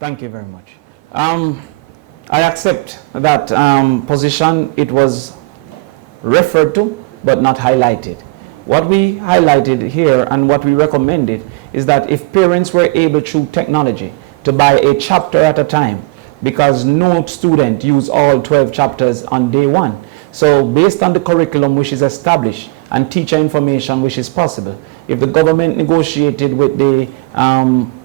Thank you very much. I accept that position. It was referred to, but not highlighted. What we highlighted here and what we recommended is that if parents were able through technology to buy a chapter at a time, because no student use all 12 chapters on day one. So based on the curriculum which is established and teacher information which is possible, if the government negotiated with the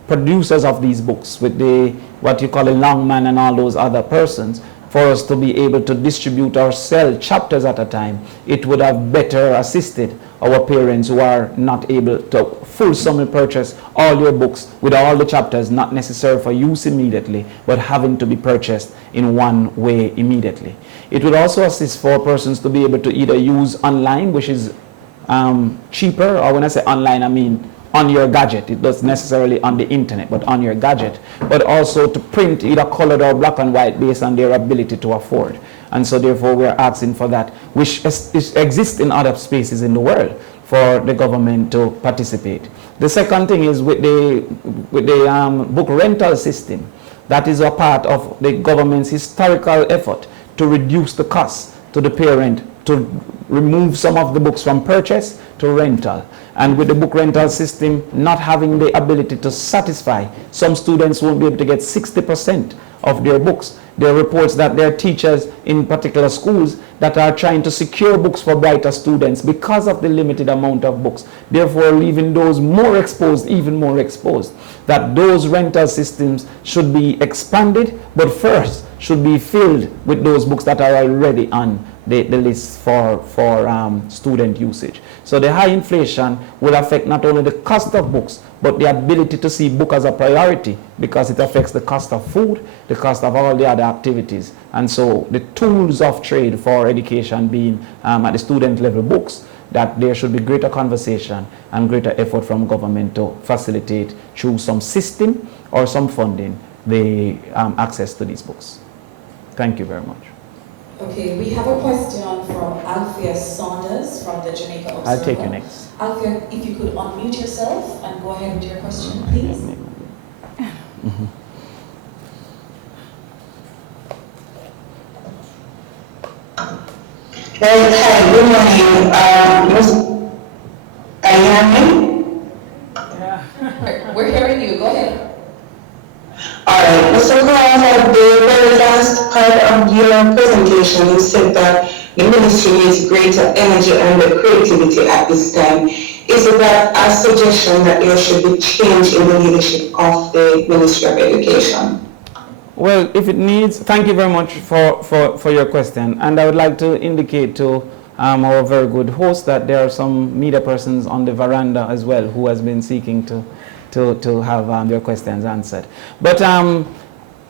producers of these books, with the what you call a longman and all those other persons, for us to be able to distribute or sell chapters at a time, it would have better assisted our parents who are not able to fulsomely purchase all your books with all the chapters, not necessary for use immediately, but having to be purchased in one way immediately. It would also assist for persons to be able to either use online, which is cheaper, or when I say online, I mean on your gadget. It doesn't necessarily on the internet, but on your gadget, but also to print either colored or black and white based on their ability to afford. And so therefore we're asking for that, which exists in other spaces in the world, for the government to participate. The second thing is with the book rental system. That is a part of the government's historical effort to reduce the cost to the parent, to remove some of the books from purchase to rental. And with the book rental system not having the ability to satisfy, some students won't be able to get 60% of their books. There are reports that there are teachers in particular schools that are trying to secure books for brighter students because of the limited amount of books, therefore leaving those more exposed, even more exposed. That those rental systems should be expanded, but first should be filled with those books that are already on the list for student usage. So the high inflation will affect not only the cost of books, but the ability to see book as a priority, because it affects the cost of food, the cost of all the other activities. And so the tools of trade for education being at the student level books, that there should be greater conversation and greater effort from government to facilitate through some system or some funding the access to these books. Thank you very much. Okay, we have a question from Althea Saunders from the Jamaica Observer. I'll take you next. Althea, if you could unmute yourself and go ahead with your question, please. Well, hi, good morning. Can you hear me? Yeah. We're hearing you, go ahead. Alright, Mr. Grant, at the very last part of your presentation, you said that the ministry needs greater energy and creativity at this time. Is that a suggestion that there should be change in the leadership of the Ministry of Education? Well, if it needs, thank you very much for your question. And I would like to indicate to our very good host that there are some media persons on the veranda as well who has been seeking to have their questions answered. But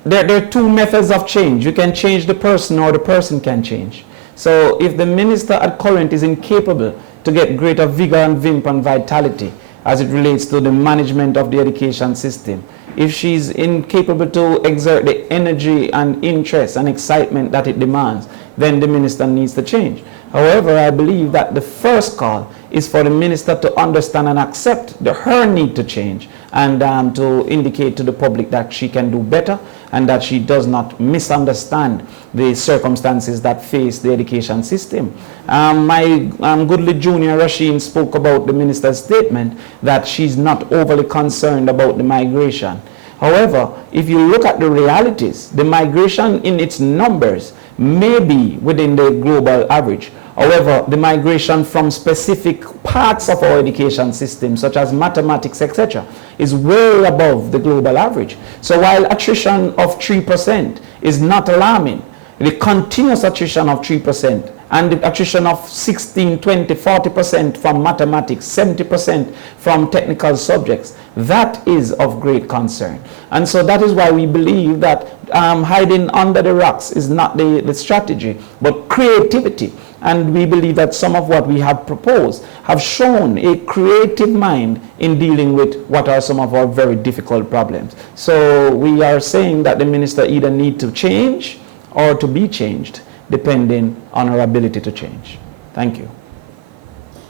there are two methods of change. You can change the person, or the person can change. So if the minister at current is incapable to get greater vigor and vimp and vitality as it relates to the management of the education system, if she's incapable to exert the energy and interest and excitement that it demands, then the minister needs to change. However, I believe that the first call is for the minister to understand and accept her need to change, and to indicate to the public that she can do better and that she does not misunderstand the circumstances that face the education system. My goodly junior Rasheen spoke about the minister's statement that she's not overly concerned about the migration. However, if you look at the realities, the migration in its numbers may be within the global average. However, the migration from specific parts of our education system, such as mathematics, etc., is way above the global average. So while attrition of 3% is not alarming, the continuous attrition of 3% and the attrition of 16, 20, 40% from mathematics, 70% from technical subjects, that is of great concern. And so that is why we believe that hiding under the rocks is not the strategy, but creativity. And we believe that some of what we have proposed have shown a creative mind in dealing with what are some of our very difficult problems. So we are saying that the minister either need to change or to be changed, depending on our ability to change. Thank you.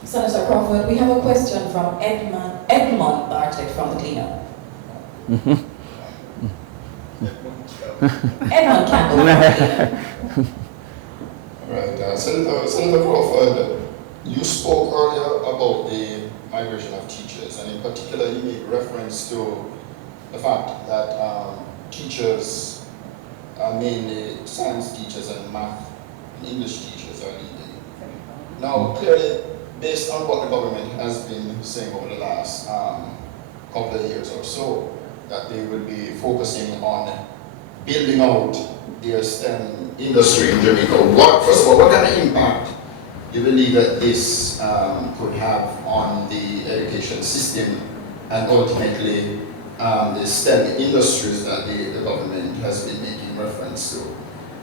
Senator Crawford, we have a question from Edmund Bartlett from the cleanup. Anyone can. Right. Senator Crawford, you spoke earlier about the migration of teachers, and in particular you made reference to the fact that teachers, mainly science teachers and math and English teachers, are leaving. Now, clearly, based on what the government has been saying over the last couple of years or so, that they will be focusing on building out their STEM industry in Jamaica. First of all, what kind of impact do you believe that this could have on the education system and ultimately the STEM industries that the government has been making reference to?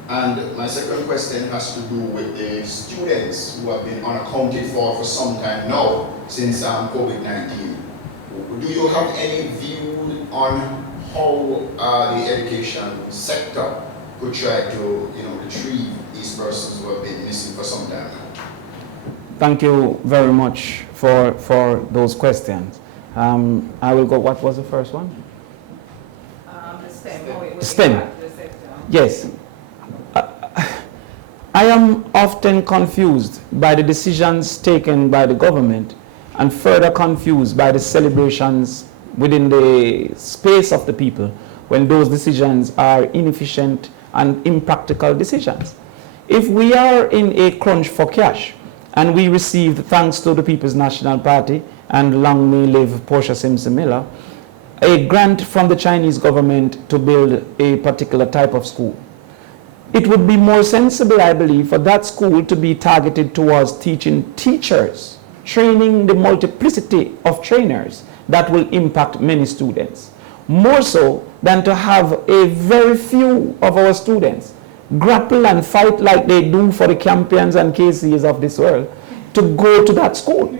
And my second question has to do with the students who have been unaccounted for some time now, since COVID-19. Do you have any view on how the education sector could try to retrieve these persons who have been missing for some time now? Thank you very much for those questions. I will go, what was the first one? The STEM. STEM. Yes. I am often confused by the decisions taken by the government and further confused by the celebrations within the space of the people when those decisions are inefficient and impractical decisions. If we are in a crunch for cash and we received, thanks to the People's National Party and long may live Portia Simpson Miller, a grant from the Chinese government to build a particular type of school, it would be more sensible, I believe, for that school to be targeted towards teaching teachers, training the multiplicity of trainers that will impact many students, more so than to have a very few of our students grapple and fight like they do for the champions and KCs of this world to go to that school.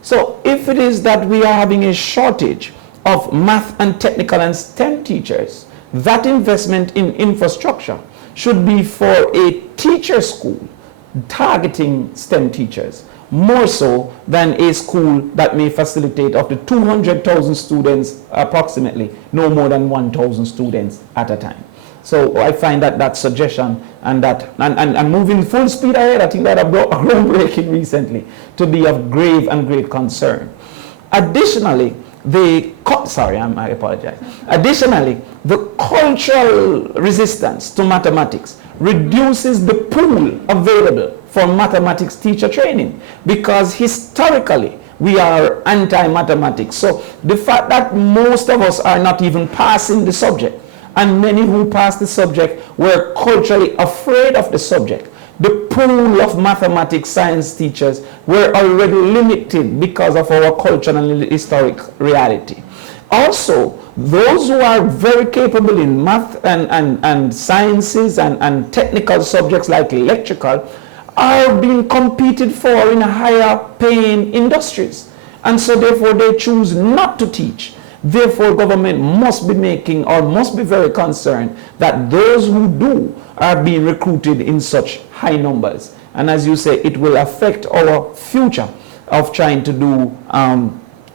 So if it is that we are having a shortage of math and technical and STEM teachers, that investment in infrastructure should be for a teacher school targeting STEM teachers, more so than a school that may facilitate up to 200,000 students approximately, no more than 1,000 students at a time. So I find that suggestion and moving full speed ahead, I think that a groundbreaking recently, to be of grave and great concern. Additionally, I apologize. Additionally, the cultural resistance to mathematics reduces the pool available for mathematics teacher training, because historically we are anti-mathematics. So the fact that most of us are not even passing the subject, and many who pass the subject were culturally afraid of the subject, the pool of mathematics science teachers were already limited because of our cultural and historic reality. Also, those who are very capable in math and sciences and technical subjects like electrical are being competed for in higher paying industries. And so therefore they choose not to teach. Therefore, government must be making, or must be very concerned that those who do are being recruited in such high numbers. And as you say, it will affect our future of trying to do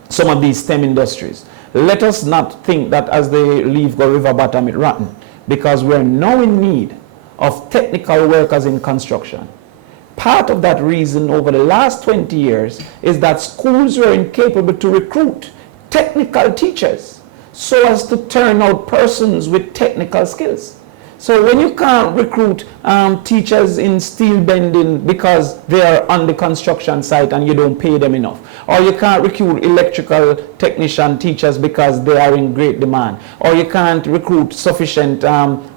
some of these STEM industries. Let us not think that as they leave go river bottom it rotten, because we're now in need of technical workers in construction. Part of that reason over the last 20 years is that schools were incapable to recruit technical teachers so as to turn out persons with technical skills. So when you can't recruit teachers in steel bending because they are on the construction site and you don't pay them enough, or you can't recruit electrical technician teachers because they are in great demand, or you can't recruit sufficient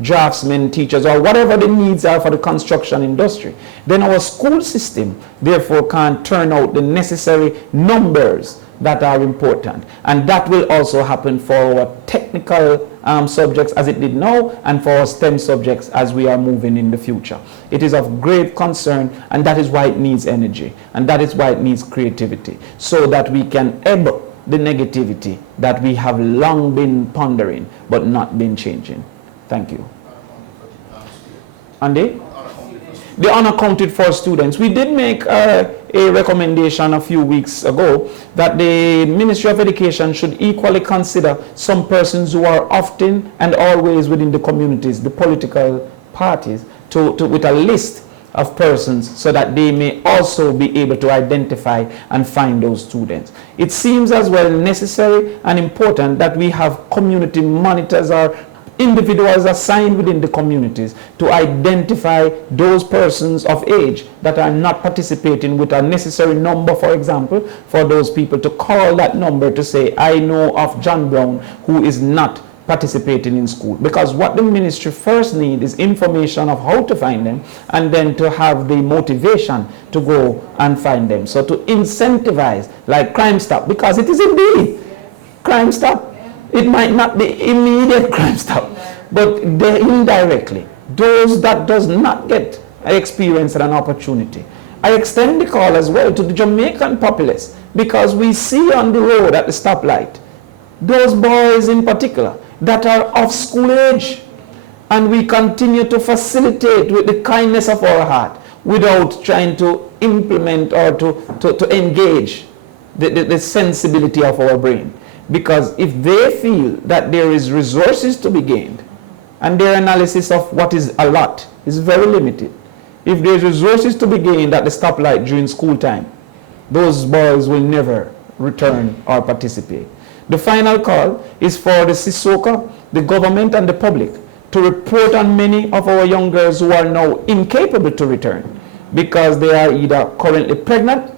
draftsmen teachers, or whatever the needs are for the construction industry, then our school system therefore can't turn out the necessary numbers that are important. And that will also happen for our technical subjects as it did now, and for our STEM subjects as we are moving in the future. It is of grave concern, and that is why it needs energy, and that is why it needs creativity, so that we can ebb the negativity that we have long been pondering but not been changing. Thank you. And the unaccounted for students. We did make a recommendation a few weeks ago that the Ministry of Education should equally consider some persons who are often and always within the communities, the political parties, with a list of persons so that they may also be able to identify and find those students. It seems as well necessary and important that we have community monitors or individuals assigned within the communities to identify those persons of age that are not participating with a necessary number, for example, for those people to call that number to say, I know of John Brown who is not participating in school. Because what the ministry first needs is information of how to find them, and then to have the motivation to go and find them. So to incentivize, like Crime Stop, because it is indeed Crime Stop. It might not be immediate Crime Stop, but indirectly, those that does not get an experience and an opportunity. I extend the call as well to the Jamaican populace, because we see on the road at the stoplight, those boys in particular that are of school age, and we continue to facilitate with the kindness of our heart without trying to implement or to engage the sensibility of our brain. Because if they feel that there is resources to be gained, and their analysis of what is a lot is very limited, if there's resources to be gained at the stoplight during school time, those boys will never return or participate. The final call is for the Sissoka, the government and the public to report on many of our young girls who are now incapable to return because they are either currently pregnant,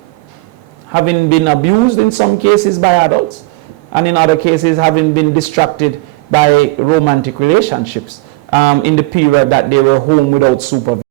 having been abused in some cases by adults, and in other cases having been distracted by romantic relationships in the period that they were home without supervision.